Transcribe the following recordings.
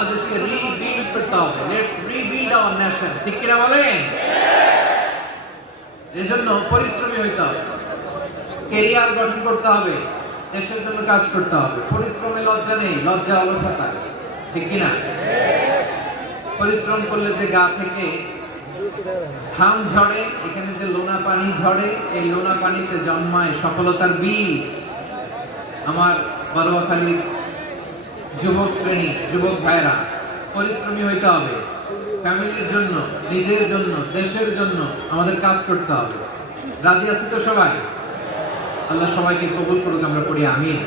বাংলাদেশকে রিবিল্ড করতে হবে। লেটস রিবিল্ড আওয়ার নেশন, ঠিক কিনা বলেন? এজন্য পরিশ্রমী হইতে হবে, ক্যারিয়ার গঠন করতে হবে, দেশের জন্য কাজ করতে হবে। পরিশ্রমে লজ্জা নেই, লজ্জা অলসতায়, ঠিক কিনা? পরিশ্রম করলে যে গা থেকে ঘাম ঝরে, এখানে যে লোনা পানি ঝরে, এই লোনা পানিতে জন্মায় সফলতার বীজ। আমার বারোয়াখালীর যুবক শ্রেণী, যুবক ভাইরা, পরিশ্রমী হইতে হবে। ফ্যামিলির জন্য, নিজের জন্য, দেশের জন্য আমাদের কাজ করতে হবে। রাজি আছি তো সবাই? আল্লাহ সবাইকে কবুল করুক, আমরা পড়ি আমিন।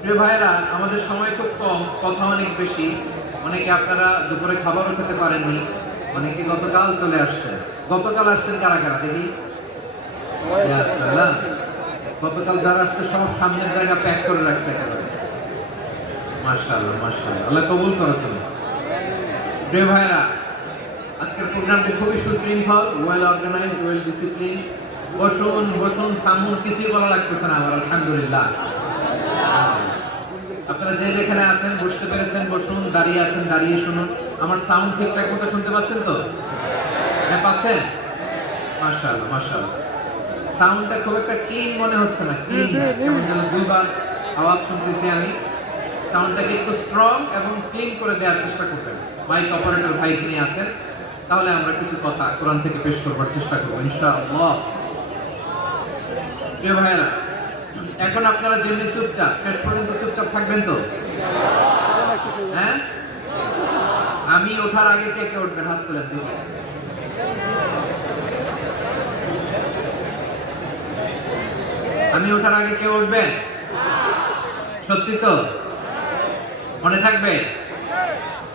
প্রিয় ভাইরা, আমাদের সময় খুব কম, কথা অনেক বেশি। অনেকে আপনারা দুপুরে খাবারও খেতে পারেননি, অনেকে গতকাল চলে আসছেন। গতকাল আসছেন কারা কারা দেখি? গতকাল যারা আসছে সব সামনের জায়গা প্যাক করে রাখছে। মাশাআল্লাহ, মাশাআল্লাহ, আল্লাহ কবুল করো তুমি। প্রিয় ভাইরা, আজকের প্রোগ্রামটি খুবই সুশৃঙ্খল, ওয়েল অর্গানাইজড, ওয়েল ডিসিপ্লিন। বসুন বসুন, থামুন, কিছুই বলা লাগতেছে না আমার, আলহামদুলিল্লাহ। আপনারা যে যেখানে আছেন বসতে পেরেছেন বসুন, দাঁড়িয়ে আছেন দাঁড়িয়ে শুনুন। আমার সাউন্ড ঠিকঠাক মতো শুনতে পাচ্ছেন তো? হ্যাঁ, পাচ্ছেন? মাশাআল্লাহ, মাশাআল্লাহ। সাউন্ডটা খুব একটা ক্লিন মনে হচ্ছে না, ক্লিন কেমন যেন দুইবার আওয়াজ শুনতেছি আমি। সাউন্ডটাকে একটু স্ট্রং এবং ক্লিন করে দেওয়ার চেষ্টা করবেন মাইক অপারেটর ভাই যিনি আছেন। তাহলে আমরা কিছু কথা কোরআন থেকে পেশ করবার চেষ্টা করবো ইনশাআল্লাহ। প্রিয় ভাইরা, এখন আপনারা যেমনি চুপচাপ, শেষ পর্যন্ত চুপচাপ থাকবেন তো? হ্যাঁ, আমি ওঠার আগে কে কে উঠবেন? হাত তুলেন দেখি। আমি ওঠার আগে কে উঠবেন? সত্যি তো? মনে থাকবে?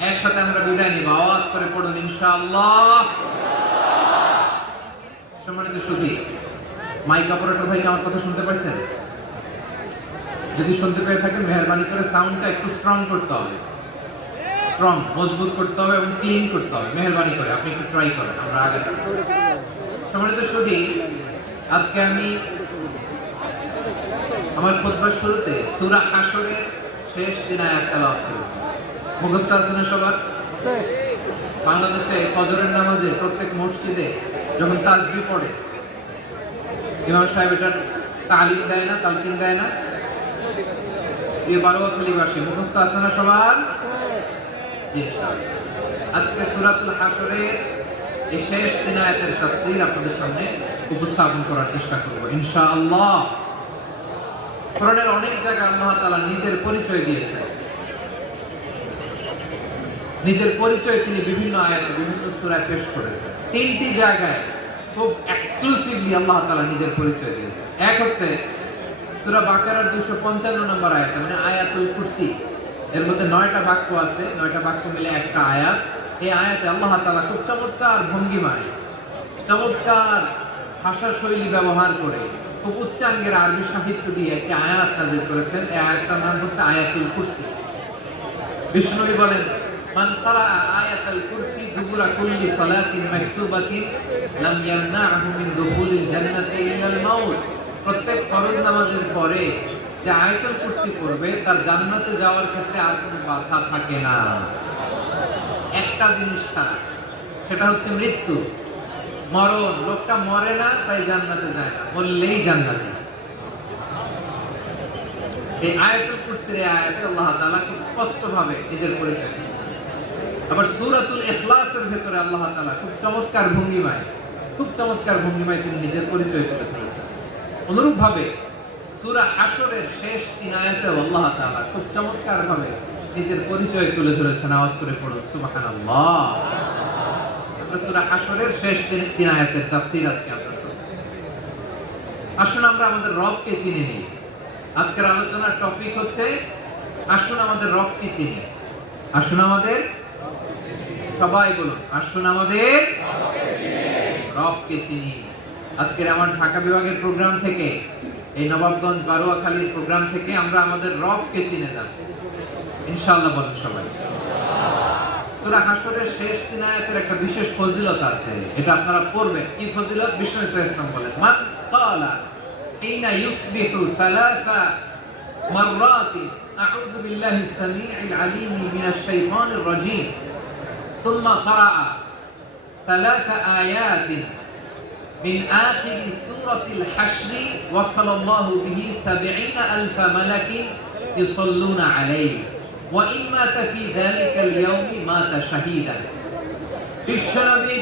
একসাথে আমরা বিদায় নিব, আওয়াজ করে পড়ুন ইনশাআল্লাহ। সম্মানিত সুধী, মাইক অপারেটর ভাই আমার কথা শুনতে পাচ্ছেন? যদি শুনতে পেয়ে থাকেন মেহেরবানি করে সাউন্ডটা একটু স্ট্রং করতে হবে, স্ট্রং মজবুত করতে হবে এবং ক্লিন করতে হবে। মেহেরবানি করে আপনি একটু ট্রাই করেন, আমরা আগাচ্ছি। সম্মানিত সুধী, আজকে আমি আমার খুতবার শুরুতে সূরা হাশরের শেষ দিন আয়াত তেলাওয়াত করেছি। মুখস্থ আছে না সবার? বাংলাদেশে ফজরের নামাজে প্রত্যেক মসজিদে যখন তাসবিহ পড়ে ইমাম সাহেব এটার তালিম দেয় না, তালকিন দেয় না? এই বারোয়াখালীবাসী মুখস্থ আছে না সবার? আজকে সূরাতুল হাশরের এই শেষ দিন আয়াতের তাফসীর আপনাদের সামনে উপস্থাপন করার চেষ্টা করব ইনশাআল্লাহ। কোরআনের অনেক জায়গায় আল্লাহ তাআলা নিজের পরিচয় দিয়েছেন। নিজের পরিচয় তিনি বিভিন্ন আয়াতে বিভিন্ন সূরায় পেশ করেছেন। তিনটি জায়গায় খুব এক্সক্লুসিভলি আল্লাহ তাআলা নিজের পরিচয় দিয়েছেন। এক হচ্ছে সূরা বাকারার 255 নম্বর আয়াত, মানে আয়াতুল কুরসি। এর মধ্যে 9টা বাক্য আছে, 9টা বাক্য মিলে একটা আয়াত। এই আয়াতে আল্লাহ তাআলা খুব চমৎকার ভঙ্গিমায়, চমৎকার ভাষা শৈলী ব্যবহার করে, খুব উচ্চাঙ্গের আরবি সাহিত্য দিয়ে একটা আয়াত নাযিল করেছেন। এই আয়াতটার নাম হচ্ছে আয়াতুল কুরসি। বিষ্ণুনবী বলেন, মান ক্বারা আয়াতুল কুরসি দুবুরা কুল্লি সালাতিন মাকতুবাতিন লাম ইয়ামনাহু মিন দুখুলিল জান্নাতি ইল্লাল মাউত। প্রত্যেক ফরজ নামাজের পরে যে আয়াতুল কুরসি পড়বে তার জান্নাতে যাওয়ার ক্ষেত্রে আর কোনো বাধা থাকে না, একটা জিনিস ছাড়া, সেটা হচ্ছে মৃত্যু, মরণ। লোকটা মরে না তাই জান্নাতে যায় না, বললেই জান্নাতে। এই আয়াতুল কুরসির আয়াতে আল্লাহ তাআলা খুব স্পষ্টভাবে নিজের পরিচয়। আবার সূরাতুল ইখলাসের ভিতরে আল্লাহ তাআলা খুব চমৎকার ভঙ্গিমায় তিনি নিজের পরিচয় তুলে ধরেছেন। অনুরূপভাবে সূরা হাশরের শেষ 3 আয়াতে আল্লাহ তাআলা খুব চমৎকারভাবে নিজের পরিচয় তুলে ধরেছেন। আওয়াজ করে পড়ুন সুবহানাল্লাহ। সূরা হাশরের শেষ 3 আয়াতের তাফসীর আজকে আমরা শুনব। আসুন আমরা আমাদের রবকে চিনে নিই। আজকের আলোচনার টপিক হচ্ছে আসুন আমাদের রবকে চিনি। আসুন আমাদের, সবাই বলুন, আসুন আমাদের রবকে চিনি। আজকের আমার ঢাকা বিভাগের প্রোগ্রাম থেকে, এই নবাবগঞ্জ বারোয়াখালীর প্রোগ্রাম থেকে আমরা আমাদের রবকে চিনে যাব ইনশাআল্লাহ। বলেন সবাই। সূরা হাশরের শেষ 3 আয়াতের একটা বিশেষ ফজিলত আছে, এটা আপনারা পড়বেন। কি ফজিলত? বিষ্ণু ইসলাম বলেন, মান ক্বালা হিনা ইউসবিহু সালাসা মাররাতি أعوذ بالله السميع العليم من الشيطان الرجيم ثم قرأ 3 آيات من آخر سورة الحشر وكل الله به 70,000 ملك يصلون عليه وإن مات في ذلك اليوم مات شهيدا বিশ্বনবী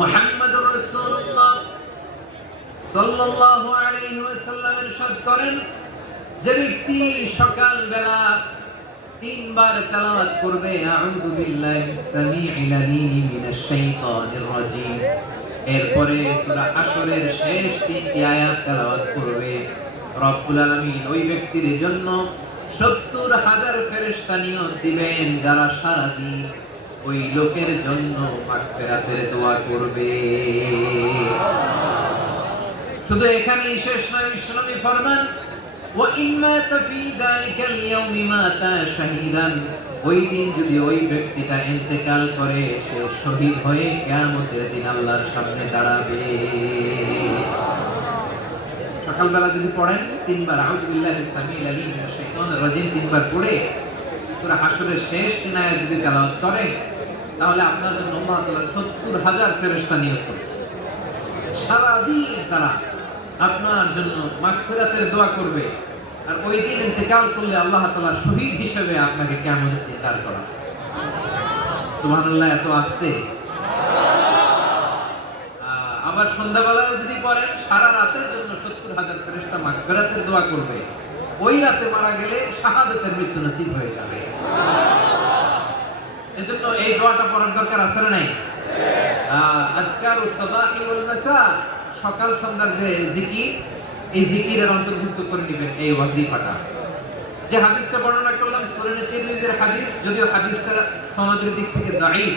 মুহাম্মদুর রাসূলুল্লাহ সাল্লাল্লাহু আলাইহি ওয়াসাল্লাম ইরশাদ করেন, যে ব্যক্তি সকাল বেলা 3 বার তেলাওয়াত করবে আউযু বিল্লাহিস সামিউল আলিম মিনাশ শাইতানির রাজীম, এরপরে সূরা হাশরের শেষ 3টি আয়াত তেলাওয়াত করবে, রব্বুল আলামিন ওই ব্যক্তির জন্য 70,000 ফেরেশতা নিয়োগ দিবেন যারা সারা দিন ওই লোকের জন্য মাগফিরাতের দোয়া করবে। শুধু এখানেই শেষ নয়, বিশ্বনবী ফরমান ওয়া ইন মাতা ফি যালিকাল ইয়াউমি মাতা শাহীদান, ওই দিন যদি ওই ব্যক্তিটা ইন্তেকাল করে সে শহীদ হয়ে কিয়ামতের দিন আল্লাহর সামনে দাঁড়াবে। সকালবেলা যদি পড়েন 3 বার আউযু বিল্লাহিস সামিউল আলিম মিনাশ শাইতানির রাজীম 3 বার পড়ে সূরা হাশরের শেষ 3 আয়াত যদি তেলাওয়াত করেন, তাহলে আপনার জন্য আল্লাহ তাআলা 70,000 ফেরেশতা নিয়োগ করবেন। সারা দিন তারা আপনার জন্য মাগফিরাতের দোয়া করবে, আর ওই দিন ইন্তেকাল করলে আল্লাহ তাআলা শহীদ হিসেবে আপনাকে কিয়ামতের দিন দাঁড় করাবেন। সুবহানাল্লাহ, এত আসতে। আবার সন্ধ্যাবেলায় যদি পড়েন, সারা রাতের জন্য 70,000 ফেরেশতা মাগফিরাতের দোয়া করবে, ওই রাতে মারা গেলে শাহাদাতের মৃত্যু নসিব হয়ে যাবে। এজন্য এই দোয়াটা পড়ার দরকার আছে না নাই? আযকারুস সাবাহি ওয়াল মাসা, সকাল সন্ধ্যার যে জিকির, এই জিকিরের অন্তর্ভুক্ত করে নেবেন এই ওয়াজিফাটা। যে হাদিসটা বর্ণনা করলাম সূরা তিরমিজির হাদিস, যদিও হাদিসটা সনদের দিক থেকে দাঈফ,